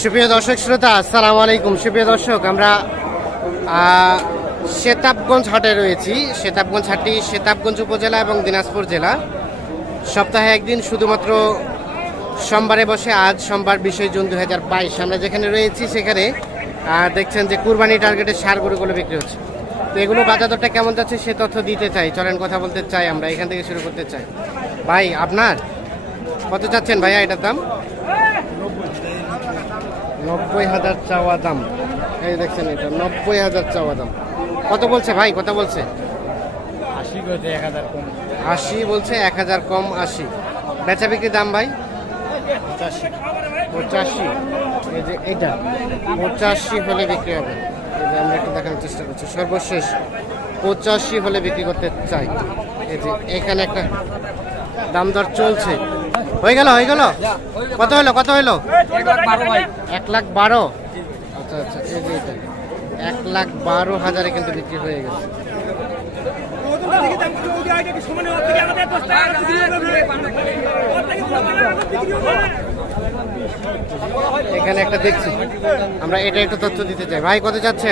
সুপ্রিয় দর্শক শ্রোতা আসসালামু আলাইকুম। সুপ্রিয় দর্শক আমরা আহ, সেতাবগঞ্জ হাটে রয়েছি। সেতাবগঞ্জ হাটটি সেতাবগঞ্জ উপজেলা এবং দিনাজপুর জেলা। সপ্তাহে একদিন শুধুমাত্র সোমবারে বসে আজ সোমবার বিশে জুন দু হাজার বাইশ। আমরা যেখানে রয়েছি সেখানে দেখছেন যে কুরবানি টার্গেটের সার গরুগুলো বিক্রি হচ্ছে। তো এগুলো বাজার দরটা কেমন যাচ্ছে সে তথ্য দিতে চাই। চলেন কথা বলতে চাই আমরা এখান থেকে শুরু করতে চাই। ভাই আপনার? কত চাচ্ছেন ভাইয়া এটার দাম? নব্বই হাজার চাওয়া দাম। এই দেখছেন এটা নব্বই হাজার চাওয়া দাম। কত বলছে ভাই? কত বলছে? আশি করেছে এক হাজার কম। আশি বলছে এক হাজার কম আশি। বেচা বিক্রির দাম ভাই? পঁচাশি। পঁচাশি। এই যে এটা পঁচাশি হলে বিক্রি হবে। এই যে আমরা একটু দেখানোর চেষ্টা করছি। সর্বশেষ পঁচাশি হলে বিক্রি করতে চাই। এই যে এখানে একটা দাম দর চলছে। হয়ে গেল হয়ে গেল? কত হলো কত হলো? এক লাখ বারো। আচ্ছা আচ্ছা এই যে এটা। এক লাখ বারো হাজারে কিন্তু বিক্রি হয়ে গেছে। এখানে একটা দেখছি। আমরা এটা একটু তথ্য দিতে চাই। ভাই কত যাচ্ছে?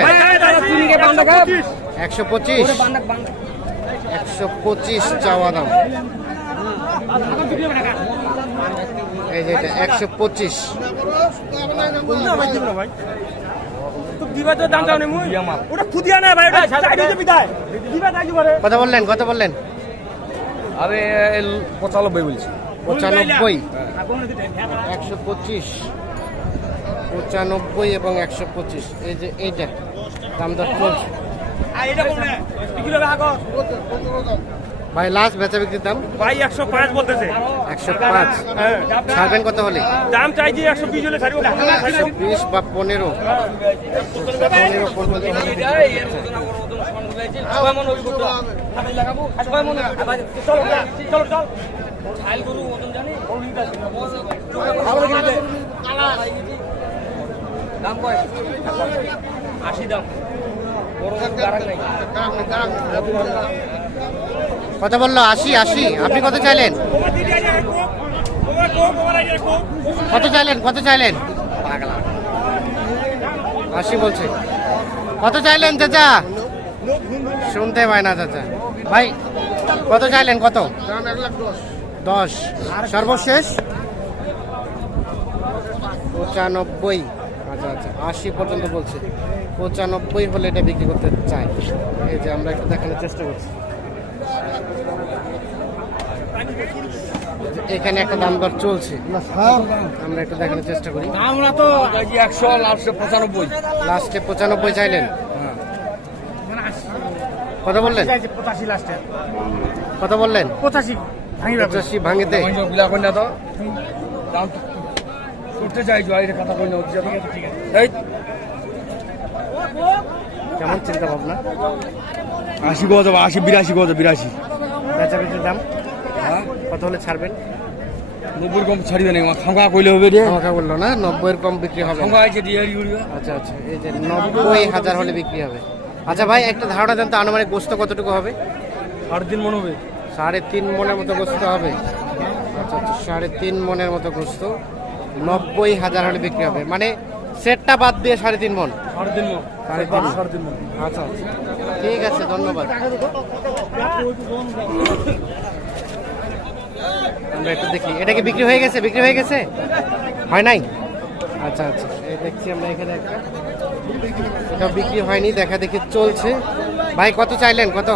একশো পঁচিশ। একশো পঁচিশ চাওয়া দাম। এই যে এটা একশো পঁচিশ। কত বললেন কত বললেন। আরে পঁচানব্বই বলছি। পঁচানব্বই। একশো পঁচিশ। পঁচানব্বই এবং একশো পঁচিশ। এই যে এইটা দাম দর চলছে। ভাই লাস্ট বেচা বিক্রির দাম? ভাই একশো পাঁচ বলতেছে। একশো পাঁচ। ছাড়বেন কত হলে? দাম চাইছি একশো বিশ হলে ছাড়বো। একশো বিশ বা পনেরো? পনেরো। আশি দাম। কত বলল, আশি আশি। আপনি কত চাইলেন? কত চাইলেন? কত চাইলেন? আশি বলছে। কত চাইলেন, চাচা? শুনতে পায় না, চাচা। ভাই, কত চাইলেন, কত? দশ। সর্বশেষ? পঁচানব্বই। আচ্ছা আচ্ছা আশি পর্যন্ত বলছে। পঁচানব্বই হলে এটা বিক্রি করতে চাই। এই যে আমরা একটু দেখানোর চেষ্টা করছি। এখানে একটা দাম দর চলছে। আমরা একটু দেখানোর চেষ্টা করি। আমরা তো একশো লাস্টে পঁচানব্বই। লাস্টে পঁচানব্বই চাইলেন? কথা বললেন? পঁচাশি লাস্টে। কত বললেন? পঁচাশি ভাঙি পঁচাশি ভাঙিতে। বিলা কন্যা তো। দাম করতে চাইছো এই কথা হচ্ছে এই। কেমন চিন্তা ভাবনা আশি গো যাব আশি বিরাশি গো যাব বিরাশি। বেচা বিক্রির দাম? হ্যাঁ। কত হলে ছাড়বেন? নব্বই কম ছাড়িবে না খাঙ্কা কইলে হবে রে। আমাকে বলল না নব্বইয়ের কম বিক্রি হবে। খাঙ্কা আছে দিয়ে উড়িবে আচ্ছা আচ্ছা এই যে নব্বই হাজার হলে বিক্রি হবে। আচ্ছা ভাই একটা ধারণা দেন তো আনুমানিক গোস্ত কতটুকু হবে? সাড়ে তিন মনে হবে। সাড়ে তিন মনের মতো গোস্ত হবে। আচ্ছা আচ্ছা সাড়ে তিন মনের মতো গোস্ত। নব্বই হাজার হলে বিক্রি হবে। মানে সেটটা বাদ দিয়ে সাড়ে তিন মন সাড়ে তিন মন তিন মন আচ্ছা আচ্ছা। ঠিক আছে ধন্যবাদ। আমরা একটু দেখি। এটা কি বিক্রি হয়ে গেছে? বিক্রি হয়ে গেছে? হয় নাই? আচ্ছা আচ্ছা। এই দেখছি আমরা এখানে একটা। এটা বিক্রি হয়নি দেখা দেখি চলছে। ভাই কত চাইলেন? কত?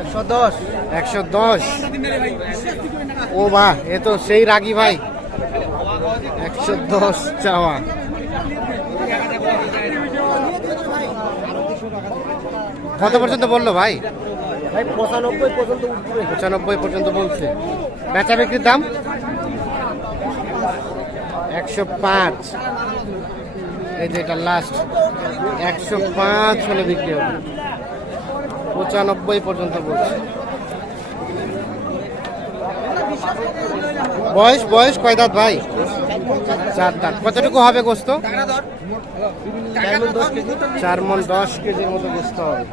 একশো দশ। একশো দশ। ও বাহ এ তো সেই রাগি ভাই। একশো দশ চাওয়া। কত পর্যন্ত বলল ভাই? পঁচানব্বই পর্যন্ত পঁচানব্বই পর্যন্ত বলছে। বেচা বিক্রির দাম? একশো পাঁচ। এই যে এটা লাস্ট একশো পাঁচ হলে বিক্রি হবে। পঁচানব্বই পর্যন্ত বলছে। বয়স বয়স কয় দাঁত ভাই? চার দাঁত। কতটুকু হবে গোস্ত? চার মন দশ কেজির মতো গোস্ত হবে।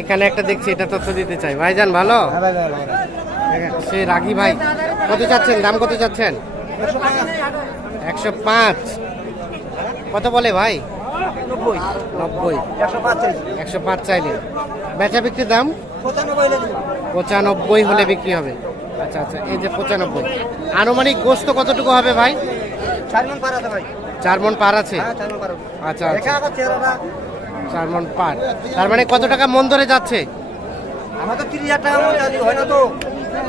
এখানে একটা দেখছি এটা তথ্য দিতে চাই। ভাইজান ভালো? সে রাগি ভাই। কত চাচ্ছেন? দাম কত চাচ্ছেন? একশো পাঁচ। কত বলে ভাই? নব্বই। একশো পাঁচ চাইলে। বেচা বিক্রির দাম? পঁচানব্বই হলে বিক্রি হবে। আচ্ছা আচ্ছা এই যে পঁচানব্বই। আনুমানিক গোস্ত কতটুকু হবে ভাই? চার মন পার আছে। আচ্ছা আচ্ছা। চার মন পার। তার মানে কত টাকা মন ধরে যাচ্ছে? আমার তো তিরিশ হাজার টাকা মতো জানি, হয় না তো?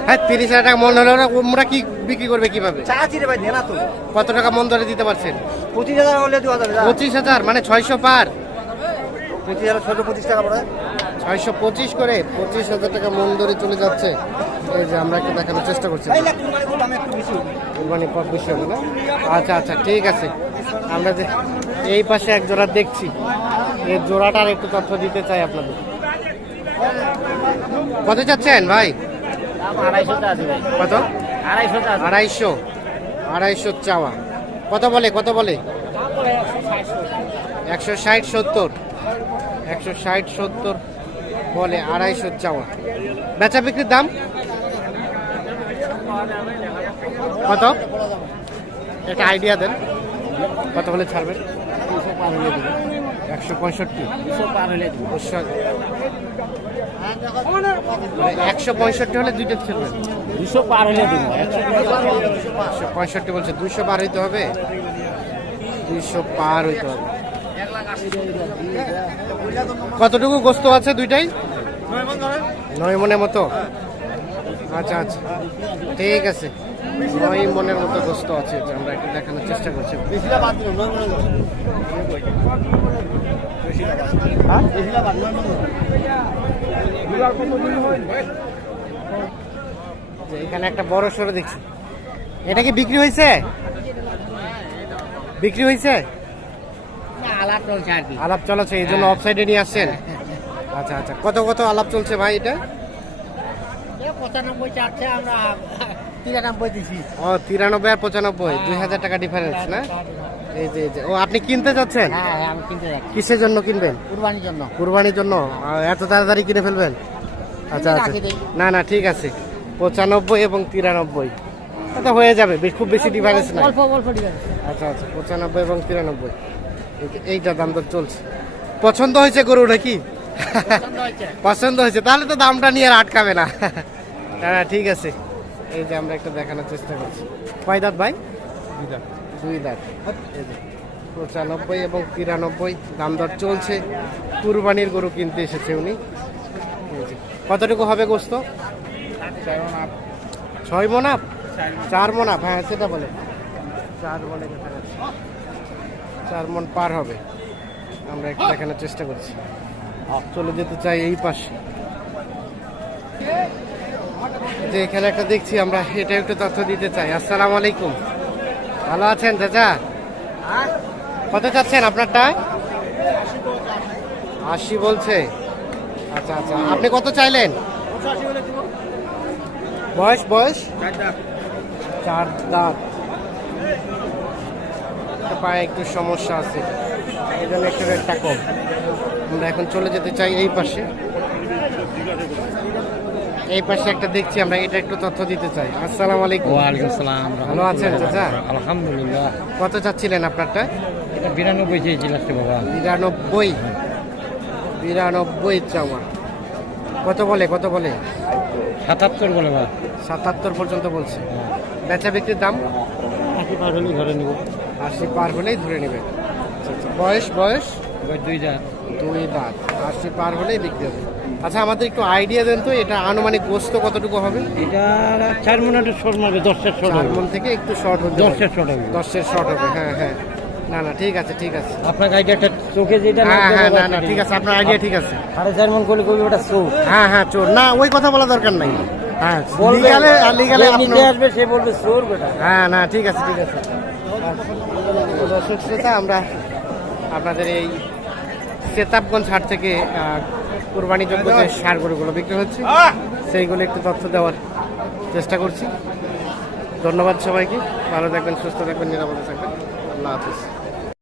হ্যাঁ তিরিশ হাজার টাকা মন হলে ওরা কি বিক্রি করবে কীভাবে? চাচ্ছি রে ভাই দেনা তো। কত টাকা মন ধরে দিতে পারছেন? পঁচিশ হাজার হলে দু হাজার পঁচিশ হাজার মানে ছয়শো পার। পঁচিশ হাজার পঁচিশ টাকা পড়ে। ছয়শো পঁচিশ করে পঁচিশ হাজার টাকা মন ধরে চলে যাচ্ছে। এই যে আমরা একটু দেখানোর চেষ্টা করছি। কুরবানি বেশি হবে না? আচ্ছা আচ্ছা ঠিক আছে। আমরা যে এই পাশে এক জোড়া দেখছি। এই জোড়াটার একটু তথ্য দিতে চাই আপনাদের। কত চাচ্ছেন ভাই? কত? আড়াইশো। আড়াইশো চাওয়া। কত বলে কত বলে? একশো ষাট সত্তর। একশো ষাট সত্তর বলে আড়াইশো চাওয়া। বেচা বিক্রির দাম? কত? একটা আইডিয়া দেন। কত হলে ছাড়বেন? একশো পঁয়ষট্টি। দুশো দেবো। একশো পঁয়ষট্টি হলে দুইটা ছাড়বেন দুশো পার হলে একশো পঁয়ষট্টি বলছে দুইশো পার হইতে হবে? দুইশো পার হইতে হবে। কতটুকু গোস্ত আছে দুইটাই? নয় মনের মতো। আচ্ছা আচ্ছা। ঠিক আছে। নয় মনের মতো গোস্ত আছে যে আমরা একটু দেখানোর চেষ্টা করছি। যে এখানে একটা বড় সড়ো দেখছি। এটা কি বিক্রি হয়েছে? বিক্রি হয়েছে? আলাপ চলছে আর কি। আলাপ চলেছে এই জন্য অফ সাইডে নিয়ে আসছেন? আচ্ছা আচ্ছা। কত কত আলাপ চলছে ভাই এটা? পঁচানব্বই চারটে আমরা তিরানব্বই দিছি। ও তিরানব্বই আর পঁচানব্বই দুই হাজার টাকা ডিফারেন্স না? এই যে এই যে। ও আপনি কিনতে যাচ্ছেন? হ্যাঁ আমি কিনতে যাচ্ছি। কিসের জন্য কিনবেন? কুরবানির জন্য। কুরবানির জন্য। এত তাড়াতাড়ি কিনে ফেলবেন? আচ্ছা আচ্ছা। না না ঠিক আছে। পঁচানব্বই এবং তিরানব্বই। এটা হয়ে যাবে খুব বেশি ডিফারেন্স নাই। অল্প অল্প ঠিক আচ্ছা আচ্ছা পঁচানব্বই এবং তিরানব্বই। এই- এইটা দাম তো চলছে। পছন্দ হয়েছে গরু নাকি? পছন্দ হয়েছে। তাহলে তো দামটা নিয়ে আর আটকাবে না। হ্যাঁ ঠিক আছে। এই যে আমরা একটা দেখানোর চেষ্টা করছি। কয় দাঁত ভাই? দুই দাঁত। পঁচানব্বই এবং তিরানব্বই দাম দর চলছে। কুরবানির গরু কিনতে এসেছে উনি। কতটুকু হবে গোস্ত? ছয় মনাপ চার মনাপ হ্যাঁ সেটা বলে। চার বলে চার মন পার হবে। আমরা একটু দেখানোর চেষ্টা করছি। চলে যেতে চাই এই পাশে। যে এখানে একটা দেখছি, আমরা এটা একটু তথ্য দিতে চাই। আসসালামু আলাইকুম। ভালো আছেন চাচা? কত চাচ্ছেন আপনারটা? আশি বলছে। আচ্ছা আচ্ছা। আপনি কত চাইলেন? বয়স বয়স? চার দাঁত। পায়ে একটু সমস্যা আছে। এই জন্য একটু রেটটা কম। আমরা এখন চলে যেতে চাই এই পাশে। এই পাশে একটা দেখছি আমরা এটা একটু তথ্য দিতে চাই। আসসালামু আলাইকুম। ওয়ালাইকুম আসসালাম ভালো আছেন চাচা? আলহামদুলিল্লাহ। কত চাচ্ছিলেন আপনারটা? এটা বিরানব্বই চেয়েছি লাস্টে বাবা। বিরানব্বই। বিরানব্বই চাওয়া। কত বলে কত বলে? সাতাত্তর বলে বা সাতাত্তর পর্যন্ত বলছে। বেচা বিক্রির দাম? আশি পার হলেই ঘরে নিব। আশি পার হলেই ধরে নেবে আচ্ছা, আচ্ছা। বয়স বয়স? ওই দুই যা দুই দাঁত। আশি পার হলেই বিক্রি হবে। আচ্ছা আমাদের একটু আইডিয়া দেন তো এটা আনুমানিক গোস্ত কতটুকু হবে? এটা চার মিনিটের শর্ট মারবে দশের শর্ট চার মন থেকে একটু শর্ট হতে দশের শর্ট হবে। দশের শর্ট হবে হ্যাঁ হ্যাঁ। না না ঠিক আছে ঠিক আছে। আপনার আইডিয়াটা চোখে যেটা হ্যাঁ হ্যাঁ না না ঠিক আছে আপনার আইডিয়া ঠিক আছে। সাড়ে চার মন করলে কবি ওটা চোখ হ্যাঁ হ্যাঁ চোর। না ওই কথা বলা দরকার নাই। হ্যাঁ লিগালে লিগালে যে আসবে সে বলবে চোর বেটা। হ্যাঁ না ঠিক আছে ঠিক আছে। দর্শক শ্রোতা আমরা আপনাদের এই সেতাবগঞ্জ হাট থেকে কোরবানিযোগ্য যে সার গরুগুলো বিক্রি হচ্ছে, সেইগুলো একটু তথ্য দেওয়ার চেষ্টা করছি। ধন্যবাদ সবাইকে। ভালো থাকবেন, সুস্থ থাকবেন, নিরাপদে থাকবেন। আল্লাহ হাফিজ।